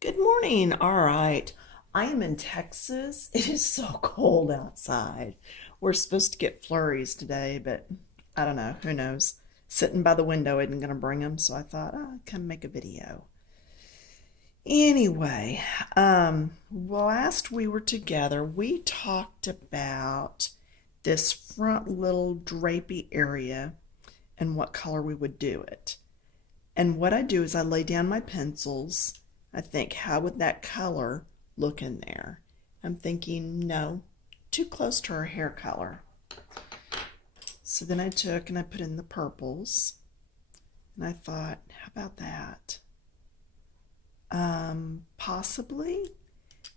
Good morning. All right. I am in Texas. It is so cold outside. We're supposed to get flurries today, but I don't know. Who knows? Sitting by the window isn't going to bring them, so I thought I'd come make a video. Anyway, last we were together, we talked about this front little drapey area and what color we would do it. And what I do is I lay down my pencils. I think, how would that color look in there? I'm thinking, no, too close to her hair color. So then I took and I put in the purples. And I thought, how about that? Possibly.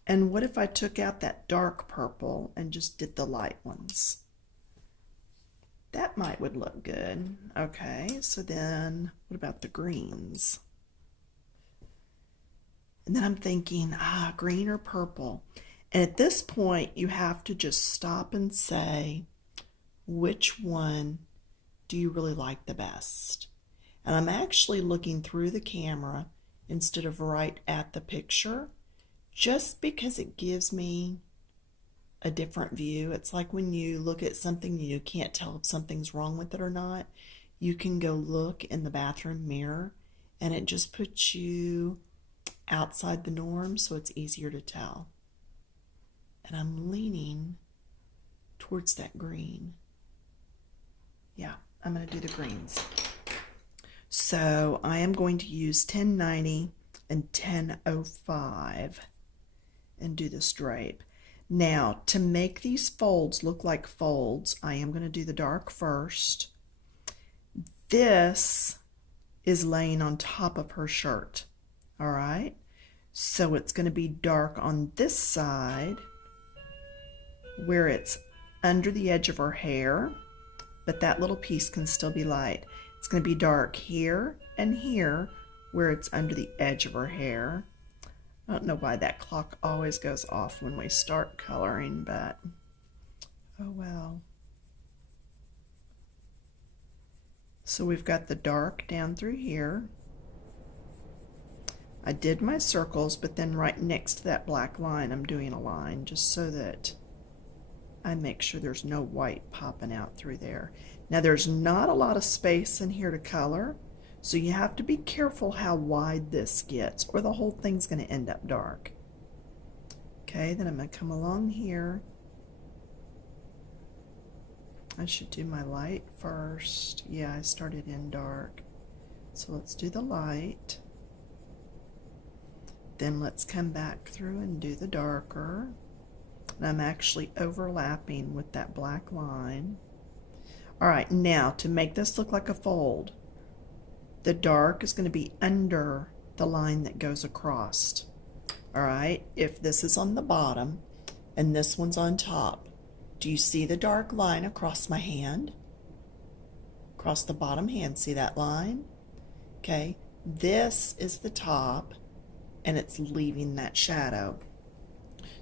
And what if I took out that dark purple and just did the light ones? That would look good. Okay, so then what about the greens? And then I'm thinking, green or purple. And at this point, you have to just stop and say, which one do you really like the best? And I'm actually looking through the camera instead of right at the picture, just because it gives me a different view. It's like when you look at something and you can't tell if something's wrong with it or not. You can go look in the bathroom mirror and it just puts you outside the norm, so it's easier to tell. And I'm leaning towards that green. Yeah, I'm going to do the greens. So I am going to use 1090 and 1005 and do this drape. Now, to make these folds look like folds, I am going to do the dark first. This is laying on top of her shirt. All right, so it's going to be dark on this side where it's under the edge of her hair, but that little piece can still be light. It's going to be dark here and here where it's under the edge of her hair. I don't know why that clock always goes off when we start coloring, but oh well. So we've got the dark down through here. I did my circles, but then right next to that black line, I'm doing a line just so that I make sure there's no white popping out through there. Now there's not a lot of space in here to color, so you have to be careful how wide this gets or the whole thing's going to end up dark. Okay, then I'm going to come along here. I should do my light first. Yeah, I started in dark. So let's do the light. Then let's come back through and do the darker. And I'm actually overlapping with that black line. All right, now to make this look like a fold, the dark is going to be under the line that goes across. All right, if this is on the bottom and this one's on top, do you see the dark line across my hand? Across the bottom hand, see that line? Okay, this is the top and it's leaving that shadow.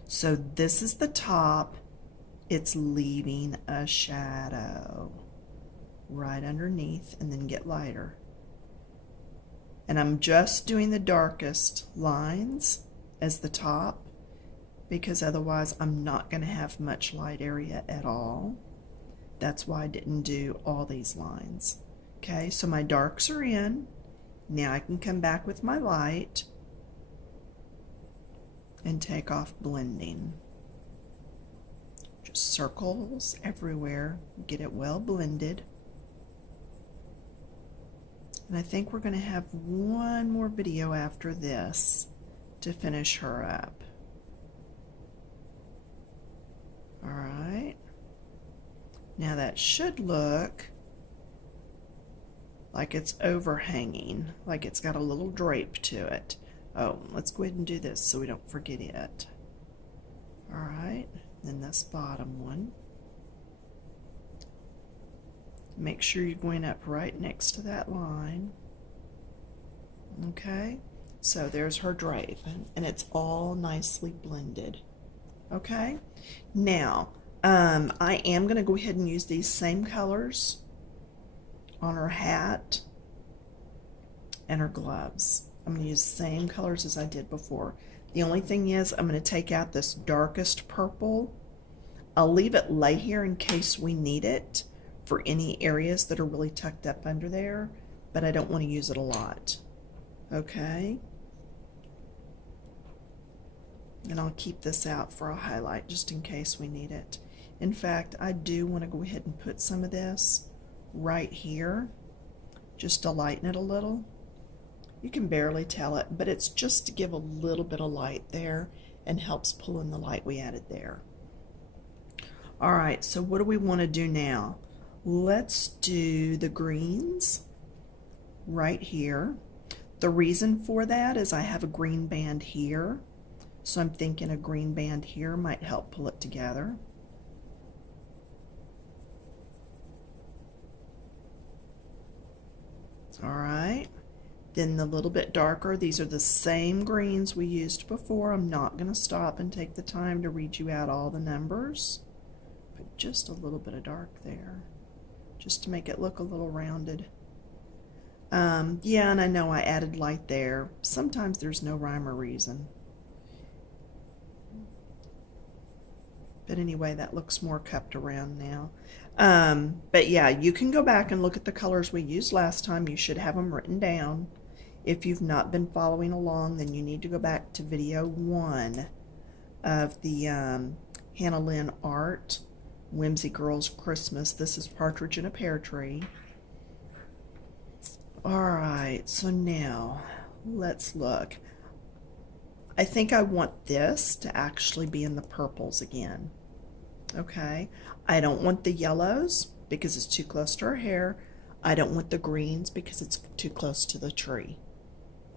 So this is the top, it's leaving a shadow right underneath, and then get lighter. And I'm just doing the darkest lines as the top because otherwise I'm not going to have much light area at all. That's why I didn't do all these lines. Okay, so my darks are in. Now I can come back with my light and take off blending. Just circles everywhere, get it well blended. And I think we're going to have one more video after this to finish her up. All right. Now that should look like it's overhanging, like it's got a little drape to it. Oh, let's go ahead and do this so we don't forget it. All right, then this bottom one. Make sure you're going up right next to that line. Okay, so there's her drape, and it's all nicely blended. Okay, now I am going to go ahead and use these same colors on her hat and her gloves. I'm I'm going to use the same colors as I did before. The only thing is I'm going to take out this darkest purple. I'll leave it lay here in case we need it for any areas that are really tucked up under there, but I don't want to use it a lot. Okay? And I'll keep this out for a highlight just in case we need it. In fact, I do want to go ahead and put some of this right here just to lighten it a little. You can barely tell it, but it's just to give a little bit of light there and helps pull in the light we added there. All right, so what do we want to do now? Let's do the greens right here. The reason for that is I have a green band here, so I'm thinking a green band here might help pull it together. All right, then the little bit darker, these are the same greens we used before. I'm not going to stop and take the time to read you out all the numbers, but just a little bit of dark there, just to make it look a little rounded. Yeah, and I know I added light there. Sometimes there's no rhyme or reason. But anyway, that looks more cupped around now. But yeah, you can go back and look at the colors we used last time. You should have them written down. If you've not been following along, then you need to go back to video 1 of the Hannah Lynn Art Whimsy Girls Christmas. This is Partridge in a Pear Tree. Alright, so now let's look. I think I want this to actually be in the purples again. Okay, I don't want the yellows because it's too close to her hair. I don't want the greens because it's too close to the tree.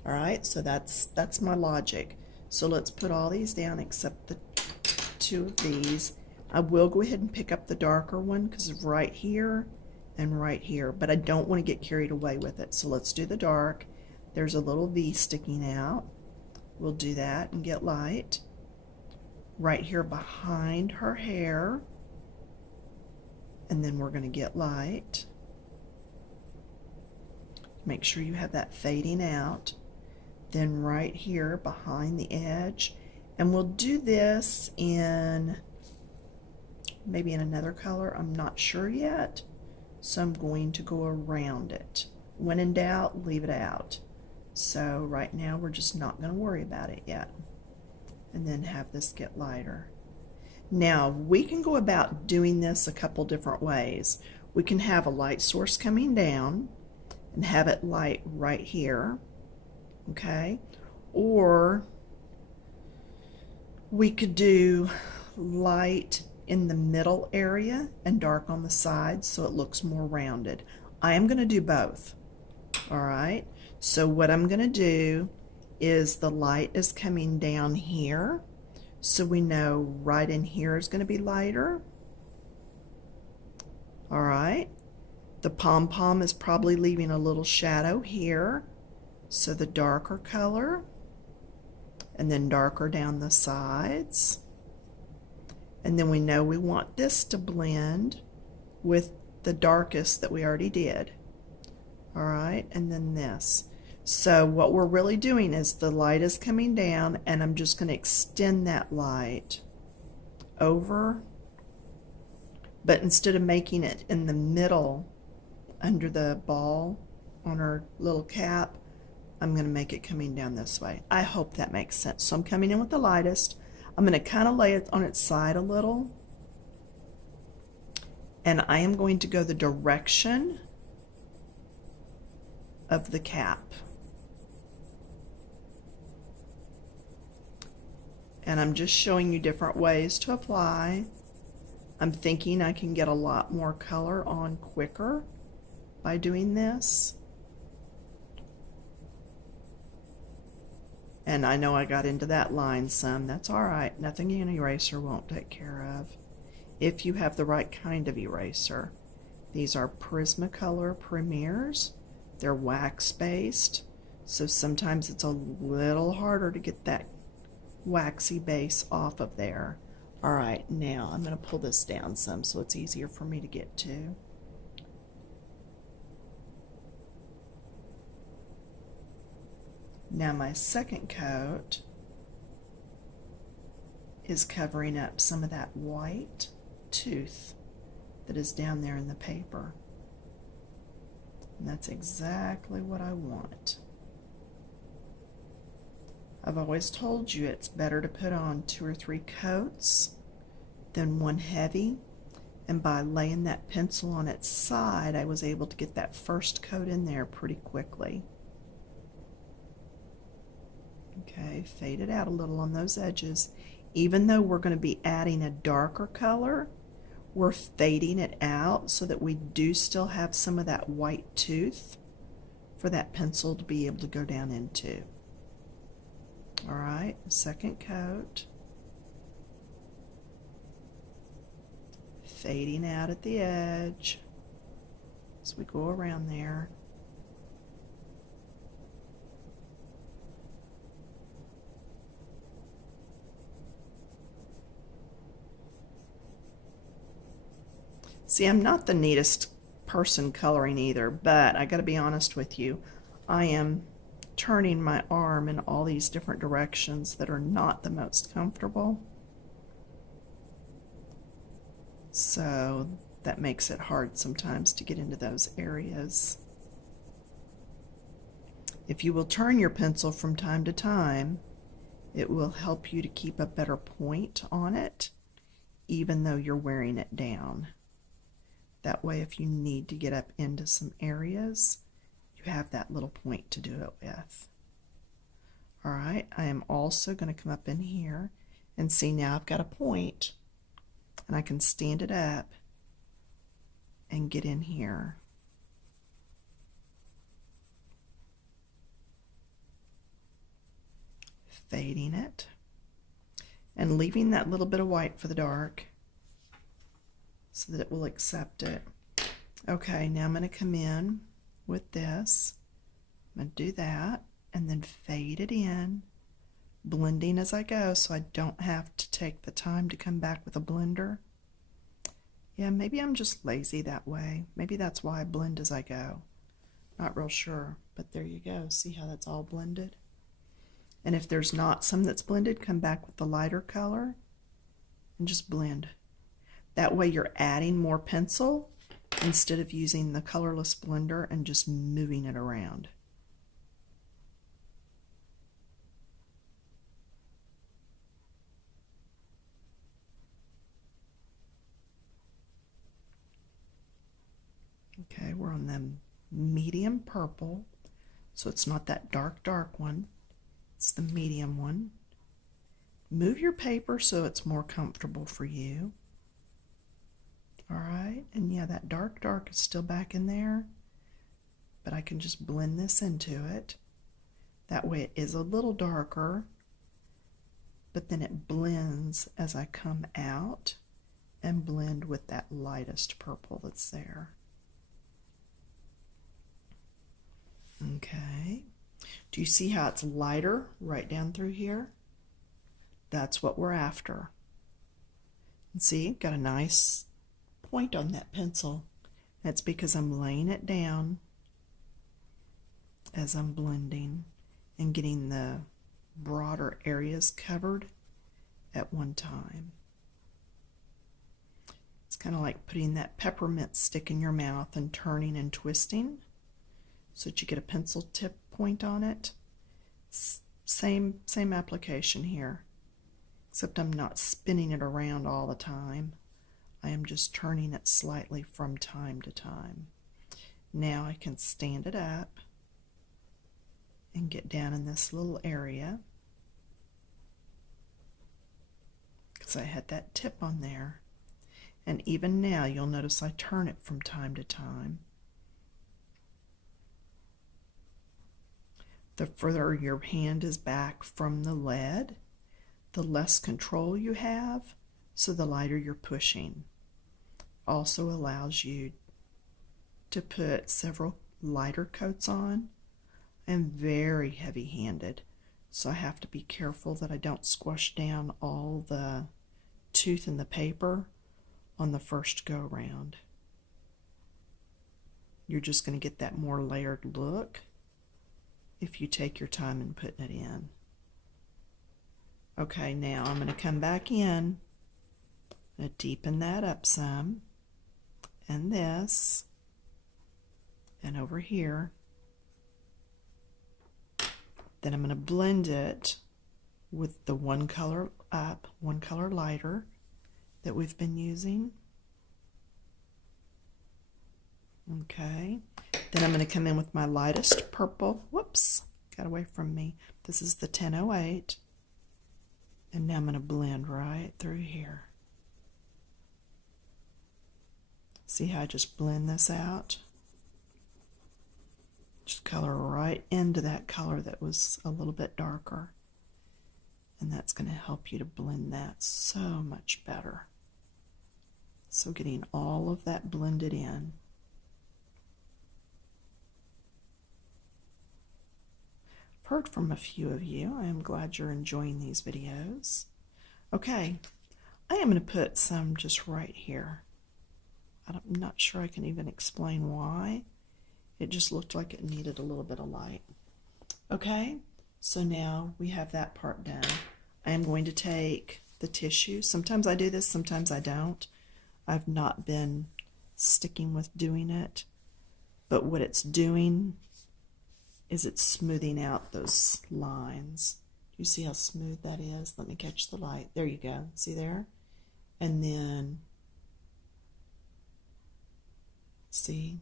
All right, so that's my logic. So let's put all these down except the 2 of these. I will go ahead and pick up the darker one because of right here and right here, but I don't want to get carried away with it. So let's do the dark. There's a little V sticking out. We'll do that and get light. Right here behind her hair. And then we're going to get light. Make sure you have that fading out. Then right here behind the edge. And we'll do this in maybe in another color. I'm not sure yet. So I'm going to go around it. When in doubt, leave it out. So right now we're just not going to worry about it yet. And then have this get lighter. Now we can go about doing this a couple different ways. We can have a light source coming down and have it light right here, okay? Or we could do light in the middle area and dark on the sides so it looks more rounded. I am going to do both, all right? So what I'm going to do is the light is coming down here, so we know right in here is going to be lighter. All right, the pom-pom is probably leaving a little shadow here, so the darker color, and then darker down the sides. And then we know we want this to blend with the darkest that we already did. All right, and then this. So what we're really doing is the light is coming down and I'm just going to extend that light over, but instead of making it in the middle under the ball on her little cap, I'm going to make it coming down this way. I hope that makes sense. So I'm coming in with the lightest. I'm going to kind of lay it on its side a little, and I am going to go the direction of the cap. And I'm just showing you different ways to apply. I'm thinking I can get a lot more color on quicker by doing this. And I know I got into that line some. That's all right. Nothing an eraser won't take care of if you have the right kind of eraser. These are Prismacolor Premiers. They're wax-based, so sometimes it's a little harder to get that waxy base off of there. All right, now I'm going to pull this down some so it's easier for me to get to. Now my second coat is covering up some of that white tooth that is down there in the paper. And that's exactly what I want. I've always told you it's better to put on 2 or 3 coats than one heavy, and by laying that pencil on its side, I was able to get that first coat in there pretty quickly. Okay, fade it out a little on those edges. Even though we're going to be adding a darker color, we're fading it out so that we do still have some of that white tooth for that pencil to be able to go down into. All right, second coat. Fading out at the edge as we go around there. See, I'm not the neatest person coloring either, but I got to be honest with you. I am turning my arm in all these different directions that are not the most comfortable. So that makes it hard sometimes to get into those areas. If you will turn your pencil from time to time, it will help you to keep a better point on it, even though you're wearing it down. That way, if you need to get up into some areas, you have that little point to do it with. All right, I am also going to come up in here and see now I've got a point, and I can stand it up and get in here. Fading it and leaving that little bit of white for the dark so that it will accept it. Okay, now I'm going to come in with this. I'm going to do that and then fade it in, blending as I go so I don't have to take the time to come back with a blender. Yeah, maybe I'm just lazy that way. Maybe that's why I blend as I go. Not real sure, but there you go. See how that's all blended? And if there's not some that's blended, come back with the lighter color and just blend. That way you're adding more pencil instead of using the colorless blender and just moving it around. Okay, we're on the medium purple, so it's not that dark one. It's the medium one. Move your paper so it's more comfortable for you. All right, and yeah, that dark is still back in there, but I can just blend this into it. That way it is a little darker, but then it blends as I come out and blend with that lightest purple that's there. Okay, do you see how it's lighter right down through here? That's what we're after. And see, got a nice point on that pencil. That's because I'm laying it down as I'm blending and getting the broader areas covered at one time. It's kind of like putting that peppermint stick in your mouth and turning and twisting so that you get a pencil tip point on it. Same application here, except I'm not spinning it around all the time. I am just turning it slightly from time to time. Now I can stand it up and get down in this little area because I had that tip on there. And even now you'll notice I turn it from time to time. The further your hand is back from the lead, the less control you have, so the lighter you're pushing. Also allows you to put several lighter coats on. I'm very heavy-handed, so I have to be careful that I don't squash down all the tooth in the paper on the first go-round. You're just going to get that more layered look if you take your time in putting it in. Okay, now I'm going to come back in and deepen that up some, and this, and over here. Then I'm going to blend it with the one color up, one color lighter that we've been using. Okay, then I'm going to come in with my lightest purple. Whoops, got away from me. This is the 1008. And now I'm going to blend right through here. See how I just blend this out? Just color right into that color that was a little bit darker. And that's going to help you to blend that so much better. So getting all of that blended in. I've heard from a few of you. I am glad you're enjoying these videos. Okay, I am going to put some just right here. I'm not sure I can even explain why. It just looked like it needed a little bit of light. Okay, so now we have that part done. I am going to take the tissue. Sometimes I do this, sometimes I don't. I've not been sticking with doing it, but what it's doing is it's smoothing out those lines. You see how smooth that is? Let me catch the light. There you go. See there? And then, see?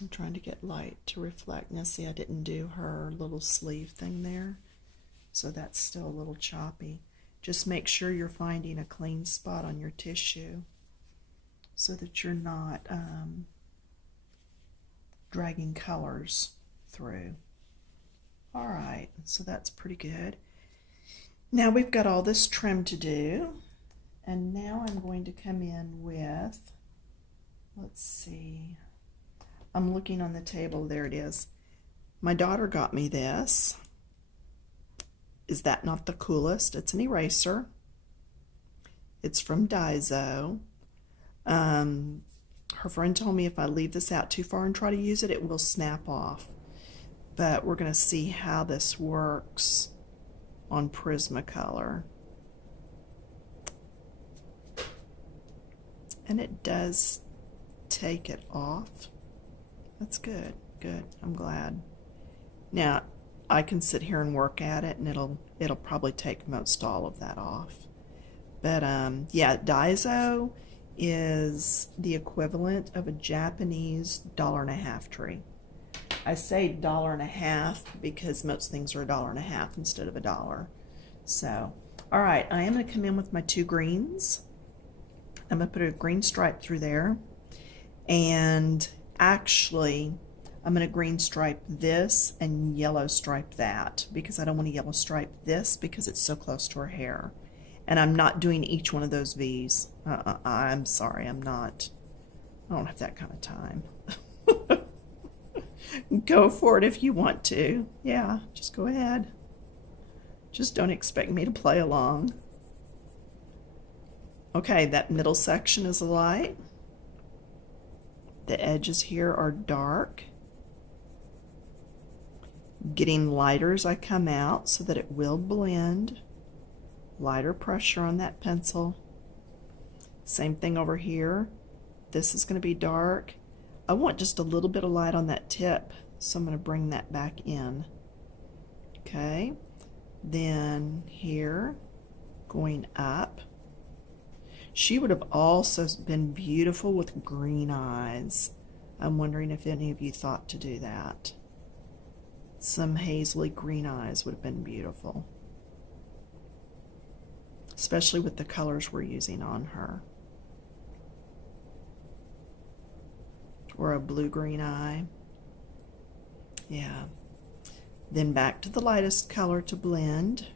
I'm trying to get light to reflect. Now see, I didn't do her little sleeve thing there, so that's still a little choppy. Just make sure you're finding a clean spot on your tissue so that you're not dragging colors through. All right, so that's pretty good. Now we've got all this trim to do, and now I'm going to come in with, let's see, I'm looking on the table, there it is. My daughter got me this. Is that not the coolest? It's an eraser. It's from Daiso. Her friend told me if I leave this out too far and try to use it, it will snap off. But we're going to see how this works on Prismacolor. And it does take it off. That's good, good. I'm glad. Now, I can sit here and work at it, and it'll probably take most all of that off. But yeah, Daiso is the equivalent of a Japanese $1.50 tree. I say $1.50 because most things are $1.50 instead of $1. So, all right, I am going to come in with my two greens. I'm going to put a green stripe through there, and actually I'm going to green stripe this and yellow stripe that, because I don't want to yellow stripe this because it's so close to her hair. And I'm not doing each one of those V's. I'm sorry, I'm not. I don't have that kind of time. Go for it if you want to. Yeah, just go ahead. Just don't expect me to play along. Okay, that middle section is light. The edges here are dark. Getting lighter as I come out so that it will blend. Lighter pressure on that pencil. Same thing over here. This is going to be dark. I want just a little bit of light on that tip, so I'm going to bring that back in. Okay, then here, going up. She would have also been beautiful with green eyes. I'm wondering if any of you thought to do that. Some hazily green eyes would have been beautiful, especially with the colors we're using on her. Or a blue-green eye. Yeah. Then back to the lightest color to blend.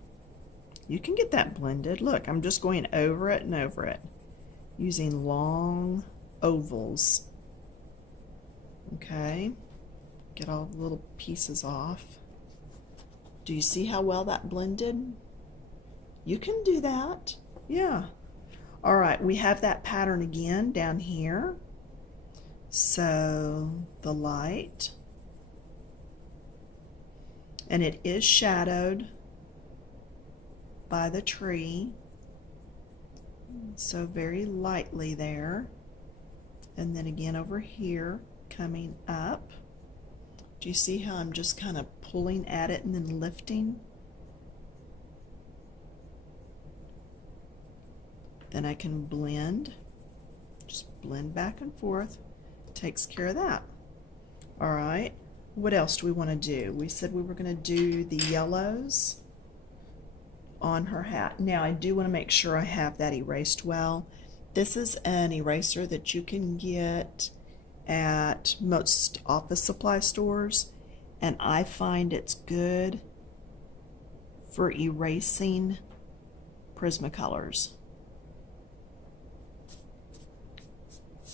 You can get that blended. Look, I'm just going over it and over it, using long ovals. Okay. Get all the little pieces off. Do you see how well that blended? You can do that. Yeah. All right, we have that pattern again down here. So the light, and it is shadowed by the tree, so very lightly there. And then again over here, coming up. Do you see how I'm just kind of pulling at it and then lifting? Then I can blend, just blend back and forth. Takes care of that. All right, what else do we want to do? We said we were going to do the yellows on her hat. Now I do want to make sure I have that erased well. This is an eraser that you can get at most office supply stores, and I find it's good for erasing Prismacolors,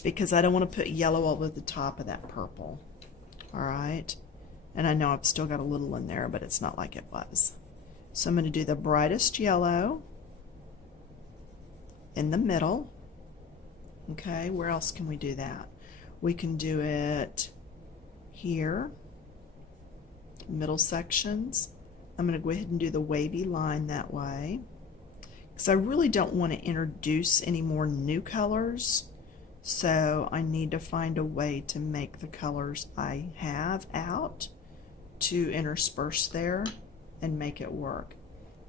because I don't want to put yellow over the top of that purple. All right, and I know I've still got a little in there, but it's not like it was. So I'm going to do the brightest yellow in the middle. Okay, where else can we do that? We can do it here, middle sections. I'm going to go ahead and do the wavy line that way, because I really don't want to introduce any more new colors. So I need to find a way to make the colors I have out to intersperse there and make it work.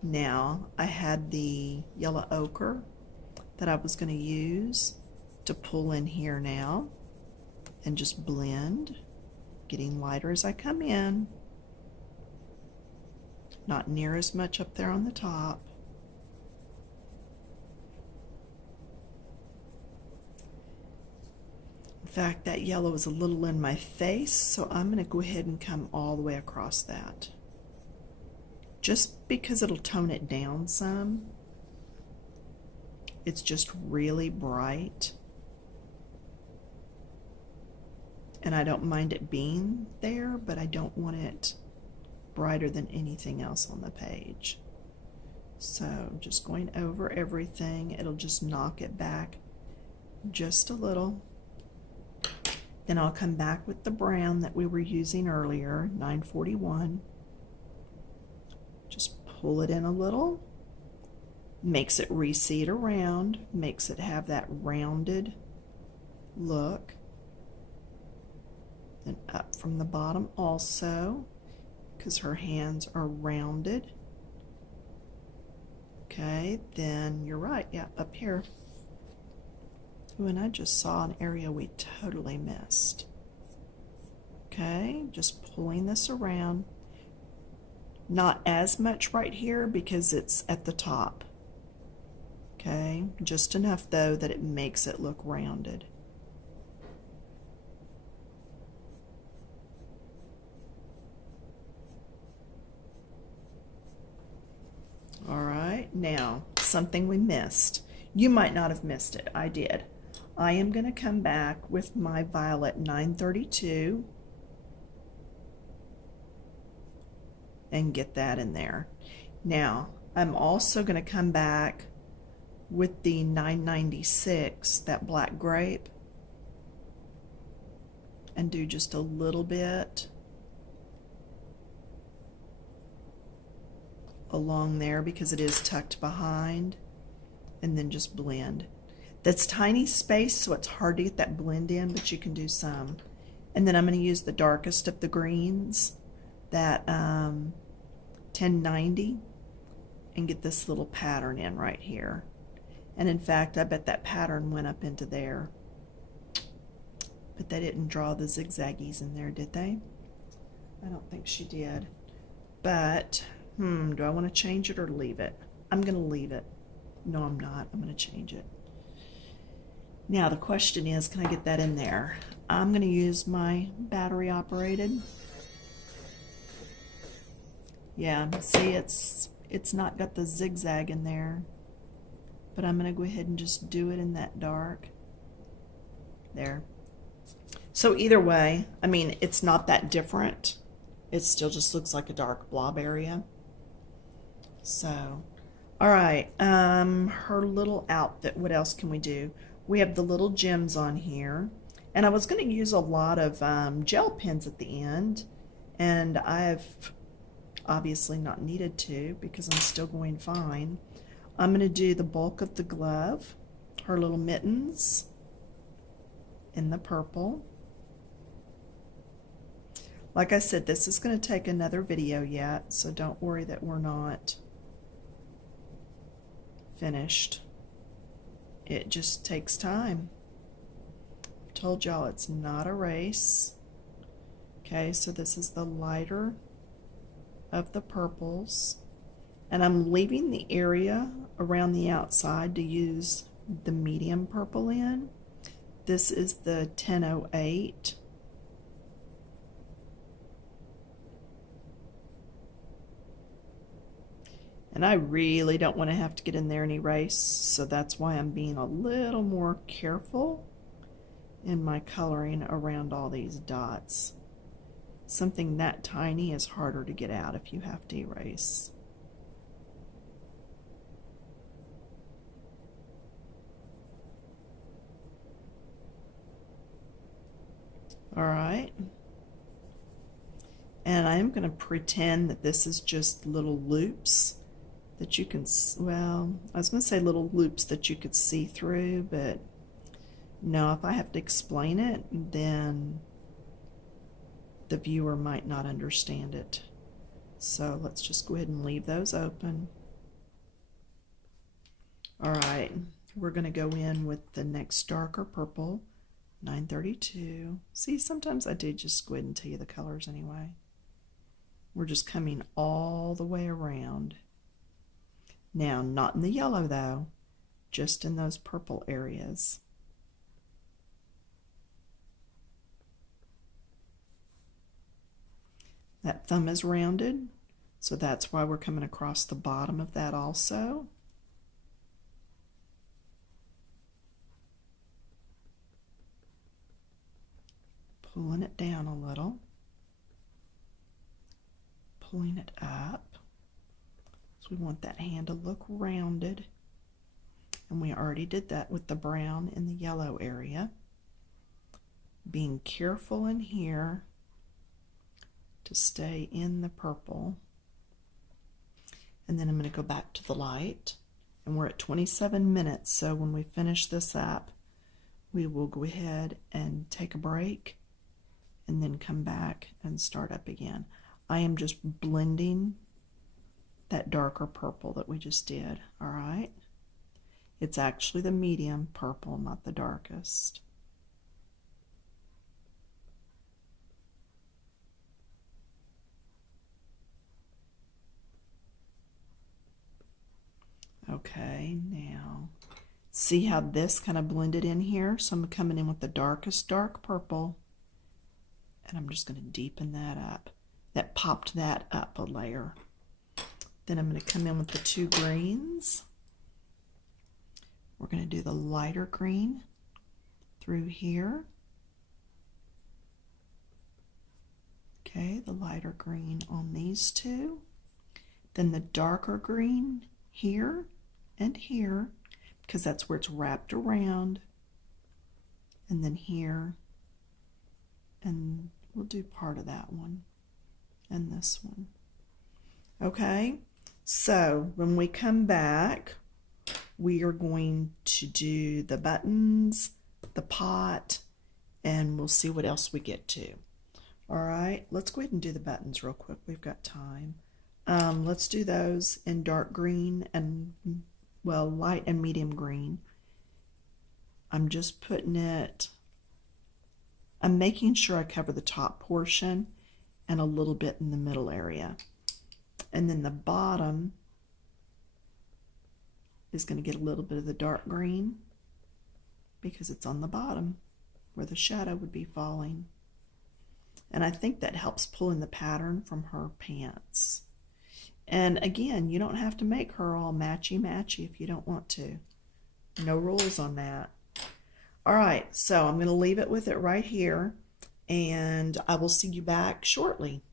Now I had the yellow ochre that I was going to use to pull in here now and just blend, getting lighter as I come in, not near as much up there on the top. In fact, that yellow is a little in my face, so I'm going to go ahead and come all the way across that, just because it'll tone it down some. It's just really bright, and I don't mind it being there, but I don't want it brighter than anything else on the page. So just going over everything, it'll just knock it back just a little. Then I'll come back with the brown that we were using earlier, 941. Just pull it in a little, makes it reseed around, makes it have that rounded look. Then up from the bottom also, because her hands are rounded. Okay, then you're right, yeah, up here. Ooh, and I just saw an area we totally missed. Okay, just pulling this around. Not as much right here because it's at the top. Okay, just enough though that it makes it look rounded. All right, now something we missed. You might not have missed it, I did. I am going to come back with my violet 932 and get that in there. Now, I'm also going to come back with the 996, that black grape, and do just a little bit along there because it is tucked behind, and then just blend. That's tiny space, so it's hard to get that blend in, but you can do some. And then I'm going to use the darkest of the greens, that 1090, and get this little pattern in right here. And in fact, I bet that pattern went up into there. But they didn't draw the zigzaggies in there, did they? I don't think she did. But, do I want to change it or leave it? I'm going to leave it. No, I'm not. I'm going to change it. Now the question is, can I get that in there? I'm going to use my battery operated. Yeah, see, it's not got the zigzag in there, but I'm going to go ahead and just do it in that dark. There. So either way, I mean, it's not that different. It still just looks like a dark blob area. So, all right, her little outfit, what else can we do? We have the little gems on here, And I was going to use a lot of gel pens at the end, and I've obviously not needed to because I'm still going fine. I'm going to do the bulk of the glove, her little mittens in the purple. Like I said, this is going to take another video yet, so don't worry that we're not finished. It just takes time. I've told y'all it's not a race. Okay, so this is the lighter of the purples, and I'm leaving the area around the outside to use the medium purple in. This is the 1008. And I really don't want to have to get in there and erase, so that's why I'm being a little more careful in my coloring around all these dots. Something that tiny is harder to get out if you have to erase. All right. And I'm going to pretend that this is just little loops that you can, well, I was going to say little loops that you could see through, but no, if I have to explain it, then the viewer might not understand it. So let's just go ahead and leave those open. All right, we're going to go in with the next darker purple, 932. See, sometimes I do just go ahead and tell you the colors anyway. We're just coming all the way around. Now, not in the yellow though, just in those purple areas. That thumb is rounded, so that's why we're coming across the bottom of that also. Pulling it down a little, pulling it up. So we want that hand to look rounded, and we already did that with the brown in the yellow area. Being careful in here to stay in the purple. And then I'm going to go back to the light, and we're at 27 minutes, so when we finish this up, we will go ahead and take a break and then come back and start up again. I am just blending that darker purple that we just did, all right? It's actually the medium purple, not the darkest. Okay, now see how this kind of blended in here? So I'm coming in with the darkest dark purple, and I'm just going to deepen that up. That popped that up a layer. Then I'm going to come in with the two greens. We're going to do the lighter green through here. Okay, the lighter green on these two. Then the darker green here and here, because that's where it's wrapped around. And then here, and we'll do part of that one and this one. Okay, so when we come back, we are going to do the buttons, the pot, and we'll see what else we get to. All right, let's go ahead and do the buttons real quick. We've got time. Let's do those in dark green and, well, light and medium green. I'm just putting it, I'm making sure I cover the top portion and a little bit in the middle area. And then the bottom is going to get a little bit of the dark green because it's on the bottom where the shadow would be falling. And I think that helps pull in the pattern from her pants. And again, you don't have to make her all matchy-matchy if you don't want to. No rules on that. All right, so I'm going to leave it with it right here, and I will see you back shortly.